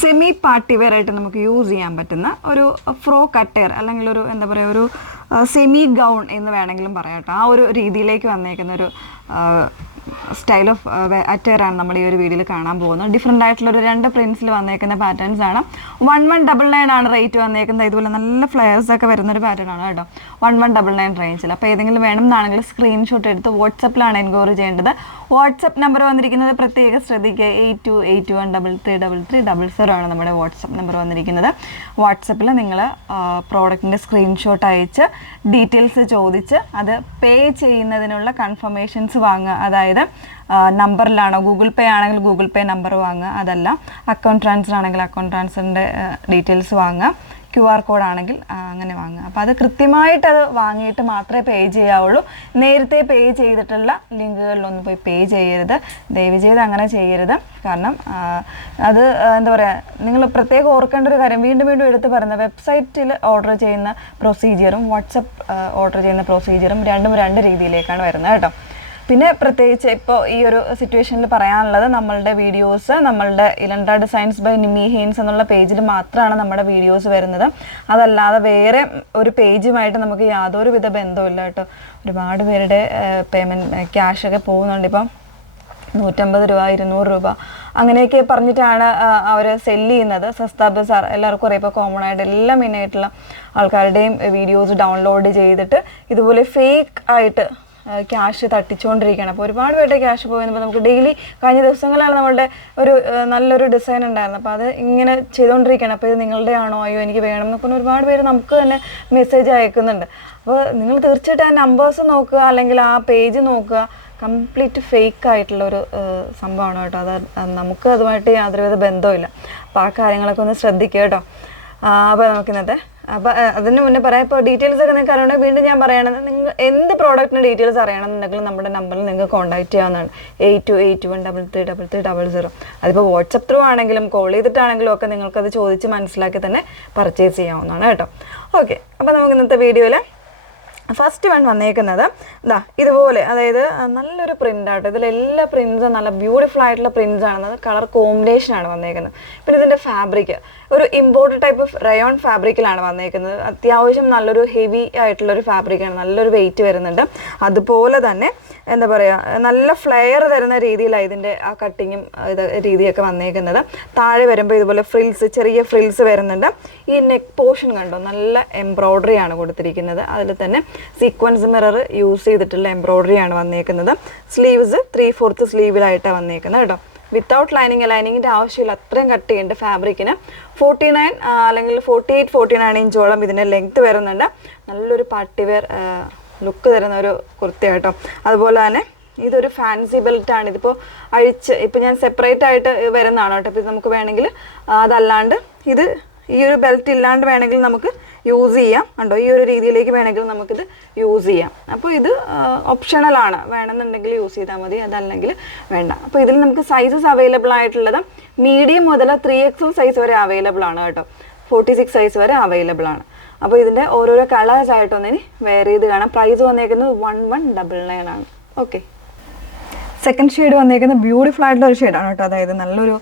Semi party wear ആയിട്ട് നമുക്ക് use ചെയ്യാൻ പറ്റുന്ന ഒരു ഫ്രോക്ക് അറ്റയർ അല്ലെങ്കിൽ ഒരു എന്താ പറയുക ഒരു സെമി ഗൗൺ എന്ന് വേണമെങ്കിലും പറയാം കേട്ടോ. ആ ഒരു രീതിയിലേക്ക് വന്നേക്കുന്ന ഒരു സ്റ്റൈൽ ഓഫ് അറ്റയറാണ് നമ്മൾ ഈ ഒരു വീഡിയോയിൽ കാണാൻ പോകുന്നത്. ഡിഫറെൻ്റ് ആയിട്ടുള്ളൊരു 2 പ്രിൻസിൽ വന്നേക്കുന്ന പാറ്റേൺസ് ആണ്. 1199 ആണ് റേറ്റ് വന്നേക്കുന്നത്. ഇതുപോലെ നല്ല ഫ്ലെയർസ് ഒക്കെ വരുന്നൊരു പാറ്റേൺ ആണ് കേട്ടോ. 1199 റേഞ്ചിൽ. അപ്പോൾ ഏതെങ്കിലും വേണം എന്നാണെങ്കിൽ സ്ക്രീൻഷോട്ട് എടുത്ത് വാട്സപ്പിലാണ് എൻക്വയറി ചെയ്യേണ്ടത്. വാട്സപ്പ് നമ്പർ വന്നിരിക്കുന്നത് പ്രത്യേകം ശ്രദ്ധിക്കുക. 8281333300 ആണ് നമ്മുടെ വാട്സപ്പ് നമ്പർ വന്നിരിക്കുന്നത്. വാട്സപ്പിൽ നിങ്ങൾ പ്രോഡക്റ്റിൻ്റെ സ്ക്രീൻഷോട്ട് അയച്ച് ഡീറ്റെയിൽസ് ചോദിച്ച് അത് പേ ചെയ്യുന്നതിനുള്ള കൺഫർമേഷൻസ് വാങ്ങുക. അതായത് നമ്പറിലാണോ, ഗൂഗിൾ പേ ആണെങ്കിൽ ഗൂഗിൾ പേ നമ്പർ വാങ്ങുക, അതല്ല അക്കൗണ്ട് ട്രാൻസ്ഫർ ആണെങ്കിൽ അക്കൗണ്ട് ട്രാൻസ്ഫറിൻ്റെ ഡീറ്റെയിൽസ് വാങ്ങുക, QR കോഡ് ആണെങ്കിൽ അങ്ങനെ വാങ്ങുക. അപ്പോൾ അത് കൃത്യമായിട്ട് അത് വാങ്ങിയിട്ട് മാത്രമേ പേ ചെയ്യാവുള്ളൂ. നേരത്തെ പേ ചെയ്തിട്ടുള്ള ലിങ്കുകളിലൊന്നും പോയി പേ ചെയ്യരുത്. ദയവ് ചെയ്ത് അങ്ങനെ ചെയ്യരുത്. കാരണം അത് എന്താ പറയുക, നിങ്ങൾ പ്രത്യേകം ഓർക്കേണ്ട ഒരു കാര്യം, വീണ്ടും വീണ്ടും എടുത്ത് പറയുന്നത്, വെബ്സൈറ്റിൽ ഓർഡർ ചെയ്യുന്ന പ്രൊസീജിയറും വാട്സപ്പ് ഓർഡർ ചെയ്യുന്ന പ്രൊസീജിയറും രണ്ടും 2 രീതിയിലേക്കാണ് വരുന്നത് കേട്ടോ. പിന്നെ പ്രത്യേകിച്ച് ഇപ്പോൾ ഈ ഒരു സിറ്റുവേഷനിൽ പറയാനുള്ളത്, നമ്മളുടെ വീഡിയോസ് നമ്മളുടെ ഇലൻഡ്ര ഡിസൈൻസ് ബൈ നിമി ഹെയ്ൻസ് എന്നുള്ള പേജിൽ മാത്രമാണ് നമ്മുടെ വീഡിയോസ് വരുന്നത്. അതല്ലാതെ വേറെ ഒരു പേജുമായിട്ട് നമുക്ക് യാതൊരുവിധ ബന്ധമില്ല കേട്ടോ. ഒരുപാട് പേരുടെ പേയ്മെൻറ്റ് ക്യാഷൊക്കെ പോകുന്നുണ്ട്. ഇപ്പം 150 രൂപ 200 രൂപ അങ്ങനെയൊക്കെ പറഞ്ഞിട്ടാണ് അവർ സെല്ല് ചെയ്യുന്നത്. സസ്ത ബസാർ എല്ലാവർക്കും അറിയാം. ഇപ്പോൾ കോമൺ ആയിട്ട് എല്ലാ മെയിനായിട്ടുള്ള ആൾക്കാരുടെയും വീഡിയോസ് ഡൗൺലോഡ് ചെയ്തിട്ട് ഇതുപോലെ ഫേക്ക് ആയിട്ട് ക്യാഷ് തട്ടിച്ചുകൊണ്ടിരിക്കുകയാണ്. അപ്പോൾ ഒരുപാട് പേരുടെ ക്യാഷ് പോയെന്നപ്പോൾ നമുക്ക് ഡെയിലി കഴിഞ്ഞ ദിവസങ്ങളിലാണ് നമ്മളുടെ ഒരു നല്ലൊരു ഡിസൈൻ ഉണ്ടായിരുന്നത്. അപ്പോൾ അത് ഇങ്ങനെ ചെയ്തുകൊണ്ടിരിക്കുകയാണ്. അപ്പോൾ ഇത് നിങ്ങളുടെ ആണോ, അയ്യോ എനിക്ക് വേണം എന്നൊക്കെ ഒരുപാട് പേര് നമുക്ക് തന്നെ മെസ്സേജ് അയക്കുന്നുണ്ട്. അപ്പോൾ നിങ്ങൾ തീർച്ചയായിട്ടും ആ നമ്പേഴ്സ് നോക്കുക, അല്ലെങ്കിൽ ആ പേജ് നോക്കുക. കംപ്ലീറ്റ് ഫേക്ക് ആയിട്ടുള്ളൊരു സംഭവമാണ് കേട്ടോ. അത് നമുക്ക് അതുമായിട്ട് യാതൊരുവിധ ബന്ധമില്ല. അപ്പോൾ ആ കാര്യങ്ങളൊക്കെ ഒന്ന് ശ്രദ്ധിക്കുക കേട്ടോ. അപ്പോൾ നമുക്കിന്നത്തെ അപ്പോൾ അതിന് മുന്നേ പറയാം, ഇപ്പോൾ ഡീറ്റെയിൽസ് ഒക്കെ നിങ്ങൾക്ക് അറിയണമെങ്കിൽ വീണ്ടും ഞാൻ പറയണത്, നിങ്ങൾ എന്ത് പ്രോഡക്റ്റിൻ്റെ ഡീറ്റെയിൽസ് അറിയണമെന്നുണ്ടെങ്കിലും നമ്മുടെ നമ്പറിൽ നിങ്ങൾക്ക് കോൺടാക്ട് ചെയ്യാവുന്നതാണ്. 8281333300. അതിപ്പോൾ വാട്സപ്പ് ത്രൂ ആണെങ്കിലും കോൾ ചെയ്തിട്ടാണെങ്കിലും ഒക്കെ നിങ്ങൾക്കത് ചോദിച്ച് മനസ്സിലാക്കി തന്നെ പർച്ചേസ് ചെയ്യാവുന്നതാണ് കേട്ടോ. ഓക്കെ, അപ്പോൾ നമുക്ക് ഇന്നത്തെ വീഡിയോയിൽ ഫസ്റ്റ് വൺ വന്നേക്കുന്നത് ഇതുപോലെ, അതായത് നല്ലൊരു പ്രിൻ്റാട്ടോ. ഇതിലെല്ലാ പ്രിൻസും നല്ല ബ്യൂട്ടിഫുൾ ആയിട്ടുള്ള പ്രിൻസ് ആണ്. കളർ കോമ്പിനേഷനാണ് വന്നേക്കുന്നത്. പിന്നെ ഇതിൻ്റെ ഫാബ്രിക് ഒരു ഇമ്പോർട്ടഡ് ടൈപ്പ് ഓഫ് റയോൺ ഫാബ്രിക്കിലാണ് വന്നേക്കുന്നത്. അത്യാവശ്യം നല്ലൊരു ഹെവി ആയിട്ടുള്ളൊരു ഫാബ്രിക്കാണ്, നല്ലൊരു വെയിറ്റ് വരുന്നുണ്ട്. അതുപോലെ തന്നെ എന്താ പറയുക, നല്ല ഫ്ലെയർ തരുന്ന രീതിയിലാണ് ഇതിൻ്റെ ആ കട്ടിങ്ങും രീതിയൊക്കെ വന്നേക്കുന്നത്. താഴെ വരുമ്പോൾ ഇതുപോലെ ഫ്രിൽസ്, ചെറിയ ഫ്രിൽസ് വരുന്നുണ്ട്. ഈ നെക്ക് പോർഷൻ കണ്ടോ, നല്ല എംബ്രോയ്ഡറി ആണ് കൊടുത്തിരിക്കുന്നത്. അതിൽ തന്നെ സീക്വൻസ് മിറർ യൂസ് ചെയ്തിട്ടുള്ള എംബ്രോയ്ഡറി ആണ് വന്നേക്കുന്നത്. സ്ലീവ്സ് 3/4 സ്ലീവിലായിട്ടാണ് വന്നേക്കുന്നത് കേട്ടോ. വിത്തൗട്ട് ലൈനിങ്ങിൻ്റെ ആവശ്യമില്ല, അത്രയും കട്ട് ചെയ്യേണ്ട ഫാബ്രിക്കിന്. 49 അല്ലെങ്കിൽ 48-49 ഇഞ്ചോളം ഇതിൻ്റെ ലെങ്ത്ത് വരുന്നുണ്ട്. നല്ലൊരു പാർട്ടി വെയർ ലുക്ക് തരുന്ന ഒരു കുർത്തിയാട്ടോ. അതുപോലെ തന്നെ ഇതൊരു ഫാൻസി ബെൽറ്റാണ്. ഇതിപ്പോൾ അഴിച്ച് ഇപ്പോൾ ഞാൻ സെപ്പറേറ്റ് ആയിട്ട് വരുന്നതാണ് കേട്ടോ. ഇപ്പോൾ നമുക്ക് വേണമെങ്കിൽ അതല്ലാണ്ട് ഇത് ഈ ഒരു ബെൽറ്റ് ഇല്ലാണ്ട് വേണമെങ്കിൽ നമുക്ക് യൂസ് ചെയ്യാം കണ്ടോ. ഈ ഒരു രീതിയിലേക്ക് വേണമെങ്കിൽ നമുക്കിത് യൂസ് ചെയ്യാം. അപ്പോൾ ഇത് ഓപ്ഷണലാണ്, വേണമെന്നുണ്ടെങ്കിൽ യൂസ് ചെയ്താൽ മതി, അതല്ലെങ്കിൽ വേണ്ട. അപ്പോൾ ഇതിൽ നമുക്ക് സൈസസ് അവൈലബിൾ ആയിട്ടുള്ളത് മീഡിയം മുതൽ 3XL സൈസ് വരെ അവൈലബിൾ ആണ് കേട്ടോ. 46 സൈസ് വരെ അവൈലബിൾ ആണ്. അപ്പോൾ ഇതിൻ്റെ ഓരോരോ കളേഴ്സ് ആയിട്ടൊന്നിനി വെയർ ചെയ്ത് കാണാം. പ്രൈസ് വന്നേക്കുന്നത് 1199 ആണ്. ഓക്കെ, സെക്കൻഡ് ഷെയ്ഡ് വന്നേക്കുന്നത് ബ്യൂട്ടിഫുൾ ആയിട്ടുള്ള ഒരു ഷെയ്ഡാണ് കേട്ടോ. അതായത് നല്ലൊരു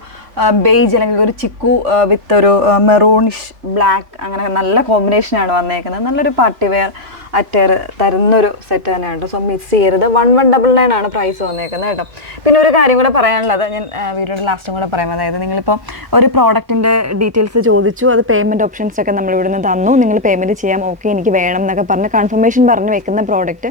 ബേജ് അല്ലെങ്കിൽ ഒരു ചിക്കു വിത്ത് ഒരു മെറൂണിഷ് ബ്ലാക്ക്, അങ്ങനെ നല്ല കോമ്പിനേഷനാണ് വന്നേക്കുന്നത്. നല്ലൊരു പാർട്ടി വെയർ അറ്റയർ തരുന്നൊരു സെറ്റ് തന്നെയാണ് കേട്ടോ. സോ മിസ് ചെയ്യരുത്. 1199 ആണ് പ്രൈസ് വന്നേക്കുന്നത് കേട്ടോ. പിന്നെ ഒരു കാര്യം കൂടെ പറയാനുള്ളത്, ഞാൻ വീഡിയോയുടെ ലാസ്റ്റും കൂടെ പറയാം. അതായത് നിങ്ങളിപ്പോൾ ഒരു പ്രോഡക്റ്റിൻ്റെ ഡീറ്റെയിൽസ് ചോദിച്ചു, അത് പേയ്മെൻറ്റ് ഓപ്ഷൻസ് ഒക്കെ നമ്മൾ ഇവിടുന്ന് തന്നു, നിങ്ങൾ പേയ്മെൻറ്റ് ചെയ്യാം, ഓക്കെ എനിക്ക് വേണം എന്നൊക്കെ പറഞ്ഞ് കൺഫർമേഷൻ പറഞ്ഞ് വെക്കുന്ന പ്രോഡക്റ്റ്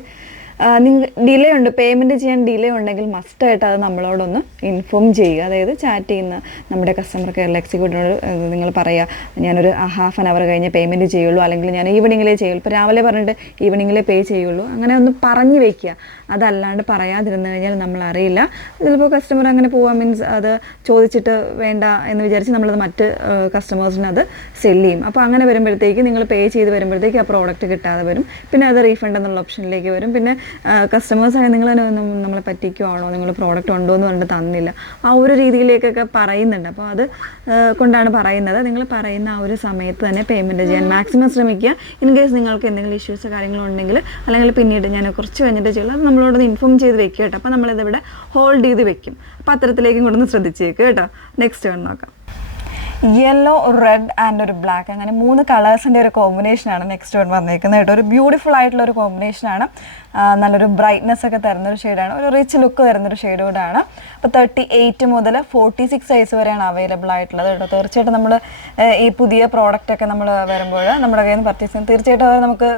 നിങ്ങൾ ഡിലേ ഉണ്ട്, പേയ്മെൻറ്റ് ചെയ്യാൻ ഡിലേ ഉണ്ടെങ്കിൽ മസ്റ്റായിട്ട് അത് നമ്മളോടൊന്ന് ഇൻഫോം ചെയ്യുക. അതായത് ചാറ്റ് ചെയ്യുന്ന നമ്മുടെ കസ്റ്റമർ കെയർ എക്സിക്യൂട്ടീവിനോട് നിങ്ങൾ പറയുക, ഞാനൊരു ഹാഫ് ആൻ അവർ കഴിഞ്ഞ് പേയ്മെൻറ്റ് ചെയ്യുള്ളൂ, അല്ലെങ്കിൽ ഞാൻ ഈവനിങ്ങിലേ ചെയ്യുള്ളൂ. ഇപ്പോൾ രാവിലെ പറഞ്ഞിട്ട് ഈവനിങ്ങിലേ പേ ചെയ്യുള്ളൂ, അങ്ങനെ ഒന്ന് പറഞ്ഞു വയ്ക്കുക. അതല്ലാണ്ട് പറയാതിരുന്നു കഴിഞ്ഞാൽ നമ്മളറിയില്ല. ചിലപ്പോൾ കസ്റ്റമർ അങ്ങനെ പോവാൻ മീൻസ് അത് ചോദിച്ചിട്ട് വേണ്ട എന്ന് വിചാരിച്ച് നമ്മളത് മറ്റ് കസ്റ്റമേഴ്സിന് അത് സെല്ല് ചെയ്യും. അപ്പോൾ അങ്ങനെ വരുമ്പോഴത്തേക്ക് നിങ്ങൾ പേ ചെയ്ത് വരുമ്പോഴത്തേക്ക് ആ പ്രോഡക്റ്റ് കിട്ടാതെ വരും. പിന്നെ അത് റീഫണ്ട് എന്നുള്ള ഓപ്ഷനിലേക്ക് വരും. പിന്നെ കസ്റ്റമേഴ്സായി നിങ്ങൾ നമ്മളെ പറ്റിക്കുവാണോ, നിങ്ങൾ പ്രോഡക്റ്റ് ഉണ്ടോ എന്ന് പറഞ്ഞിട്ട് തന്നില്ല, ആ ഒരു രീതിയിലേക്കൊക്കെ പറയുന്നുണ്ട്. അപ്പോൾ അത് കൊണ്ടാണ് പറയുന്നത്, നിങ്ങൾ പറയുന്ന ആ ഒരു സമയത്ത് തന്നെ പേയ്മെൻറ്റ് ചെയ്യാൻ മാക്സിമം ശ്രമിക്കുക. ഇൻ കേസ് നിങ്ങൾക്ക് എന്തെങ്കിലും ഇഷ്യൂസ് കാര്യങ്ങളോ ഉണ്ടെങ്കിൽ, അല്ലെങ്കിൽ പിന്നീട് ഞാൻ കുറച്ച് കഴിഞ്ഞിട്ട് ചെയ്യുള്ളൂ, അത് നമ്മളോട് ഇൻഫോം ചെയ്ത് വെക്കുക കേട്ടോ. അപ്പോൾ നമ്മളിതിവിടെ ഹോൾഡ് ചെയ്ത് വെക്കും. അപ്പോൾ അത്തരത്തിലേക്കും കൂടെ ഒന്ന് ശ്രദ്ധിച്ചേക്ക് കേട്ടോ. നെക്സ്റ്റ് വേണം നോക്കാം. യെല്ലോ, റെഡ് ആൻഡ് ഒരു ബ്ലാക്ക്, അങ്ങനെ 3 കളേഴ്സിൻ്റെ ഒരു കോമ്പിനേഷനാണ് നെക്സ്റ്റ് വൺ വന്നേക്കുന്നത് കേട്ടോ. ഒരു ബ്യൂട്ടിഫുൾ ആയിട്ടുള്ള ഒരു കോമ്പിനേഷനാണ്. നല്ലൊരു ബ്രൈറ്റ്നെസ് ഒക്കെ തരുന്നൊരു ഷെയ്ഡാണ്, ഒരു റിച്ച് ലുക്ക് വരുന്നൊരു ഷെയ്ഡ് കൂടാണ്. അപ്പോൾ 38 മുതൽ 46 സൈസ് വരെയാണ് അവൈലബിൾ ആയിട്ടുള്ളത് കേട്ടോ. തീർച്ചയായിട്ടും നമ്മൾ ഈ പുതിയ പ്രോഡക്റ്റ് ഒക്കെ നമ്മൾ വരുമ്പോൾ നമ്മുടെ കയ്യിൽ നിന്ന് പർച്ചേസ് ചെയ്യും, തീർച്ചയായിട്ടും അത് നമുക്ക്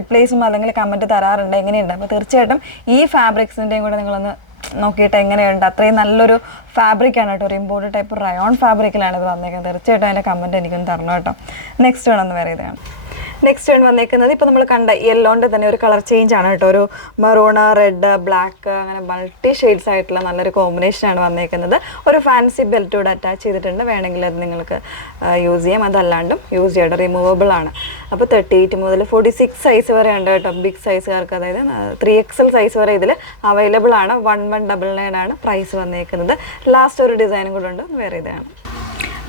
റിപ്ലേസും അല്ലെങ്കിൽ കമൻറ്റ് തരാറുണ്ട്, എങ്ങനെയുണ്ട്. അപ്പോൾ തീർച്ചയായിട്ടും ഈ ഫാബ്രിക്സിൻ്റെയും കൂടെ നിങ്ങളൊന്ന് നോക്കിയിട്ട് എങ്ങനെയുണ്ട്. അത്രയും നല്ലൊരു ഫാബ്രിക്കാണ് കേട്ടോ, ഒരു ഇമ്പോർട്ടഡ് ടൈപ്പ് റയോൺ ഫാബ്രിക്കിലാണ് ഇത് വന്നേക്കുന്നത്. തീർച്ചയായിട്ടും അതിൻ്റെ കമൻറ്റ് എനിക്കൊന്ന് തരണം കേട്ടോ. നെക്സ്റ്റ് വേണമെന്ന് വേറെ ഇതാണ്. നെക്സ്റ്റ് ആണ് വന്നേക്കുന്നത്, ഇപ്പോൾ നമ്മൾ കണ്ട യെല്ലോൻ്റെ തന്നെ ഒരു കളർ ചേഞ്ച് ആണ് കേട്ടോ. ഒരു മെറൂൺ, റെഡ്, ബ്ലാക്ക്, അങ്ങനെ മൾട്ടി ഷെയ്ഡ്സ് ആയിട്ടുള്ള നല്ലൊരു കോമ്പിനേഷനാണ് വന്നേക്കുന്നത്. ഒരു ഫാൻസി ബെൽറ്റ് കൂടെ അറ്റാച്ച് ചെയ്തിട്ടുണ്ട്, വേണമെങ്കിൽ അത് നിങ്ങൾക്ക് യൂസ് ചെയ്യാം, അതല്ലാണ്ടും യൂസ് ചെയ്യാം. റിമൂവബിൾ ആണ്. അപ്പോൾ 38 മുതൽ 46 സൈസ് വരെ ഉണ്ട് കേട്ടോ. ബിഗ് സൈസുകാർക്ക്, അതായത് 3XL സൈസ് വരെ ഇതിൽ അവൈലബിൾ ആണ്. 1199 ആണ് പ്രൈസ് വന്നേക്കുന്നത്. ലാസ്റ്റ് ഒരു ഡിസൈനും കൂടെ ഉണ്ട്, വേറെ ഇതാണ്.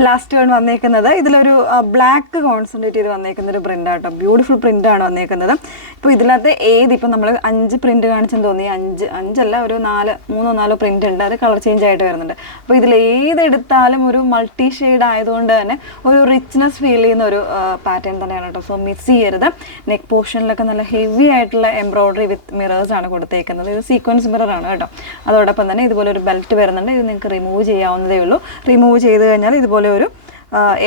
ലാസ്റ്റ് വൺ വന്നേക്കുന്നത് ഇതിലൊരു ബ്ലാക്ക് കോൺസെൻട്രേറ്റ് ചെയ്ത് വന്നേക്കുന്ന ഒരു പ്രിൻ്റ് ആട്ടോ. ബ്യൂട്ടിഫുൾ പ്രിൻ്റാണ് വന്നേക്കുന്നത്. ഇപ്പോൾ ഇതിനകത്ത് ഇപ്പം നമ്മൾ 5 പ്രിൻറ്റ് കാണിച്ചെന്ന് തോന്നി, 5 ഒരു 3-4 പ്രിൻ്റ് ഉണ്ട്. അത് കളർ ചേഞ്ച് ആയിട്ട് വരുന്നുണ്ട്. അപ്പോൾ ഇതിൽ ഏതെടുത്താലും ഒരു മൾട്ടി ഷെയ്ഡ് ആയതുകൊണ്ട് തന്നെ ഒരു റിച്ച്നെസ് ഫീൽ ചെയ്യുന്ന ഒരു പാറ്റേൺ തന്നെയാണ് കേട്ടോ. സോ മിസ് ചെയ്യരുത്. നെക്ക് പോർഷനിലൊക്കെ നല്ല ഹെവി ആയിട്ടുള്ള എംബ്രോയ്ഡറി വിത്ത് മിറേഴ്സാണ് കൊടുത്തേക്കുന്നത്. ഇത് സീക്വൻസ് മിററാണ് കേട്ടോ. അതോടൊപ്പം തന്നെ ഇതുപോലെ ഒരു ബെൽറ്റ് വരുന്നുണ്ട്. ഇത് നിങ്ങൾക്ക് റിമൂവ് ചെയ്യാവുന്നതേ ഉള്ളൂ. റിമൂവ് ചെയ്ത് കഴിഞ്ഞാൽ ഇതുപോലെ ഒരു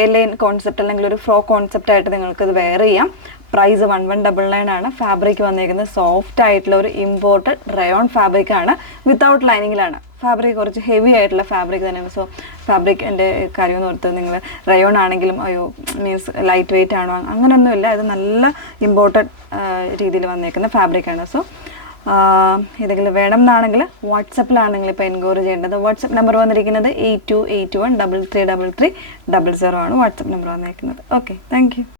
എലൈൻ കോൺസെപ്റ്റ് അല്ലെങ്കിൽ ഒരു ഫ്രോക്ക് കോൺസെപ്റ്റ് ആയിട്ട് നിങ്ങൾക്ക് ഇത് വെയർ ചെയ്യാം. പ്രൈസ് 1199 ആണ്. ഫാബ്രിക് വന്നേക്കുന്നത് സോഫ്റ്റ് ആയിട്ടുള്ള ഒരു ഇമ്പോർട്ടഡ് റയോൺ ഫാബ്രിക് ആണ്, വിത്തൗട്ട് ലൈനിങ്ങിലാണ്. ഫാബ്രിക് കുറച്ച് ഹെവി ആയിട്ടുള്ള ഫാബ്രിക് തന്നെയാണ്. സോ ഫാബ്രിക് എൻ്റെ കാര്യം എന്ന് ഓർത്ത് നിങ്ങൾ റയോൺ ആണെങ്കിലും മീൻസ് ലൈറ്റ് വെയിറ്റ് ആണോ അങ്ങനെയൊന്നുമില്ല. ഇത് നല്ല ഇമ്പോർട്ടഡ് രീതിയിൽ വന്നേക്കുന്ന ഫാബ്രിക്കാണ്. സോ ഇതെങ്കിലും വേണം എന്നാണെങ്കിൽ വാട്സപ്പിലാണെങ്കിൽ ഇപ്പോൾ എൻക്വയറി ചെയ്യേണ്ടത്. വാട്സപ്പ് നമ്പർ വന്നിരിക്കുന്നത് 8281333300 ആണ് വാട്സപ്പ് നമ്പർ വന്നിരിക്കുന്നത്. Okay, thank you.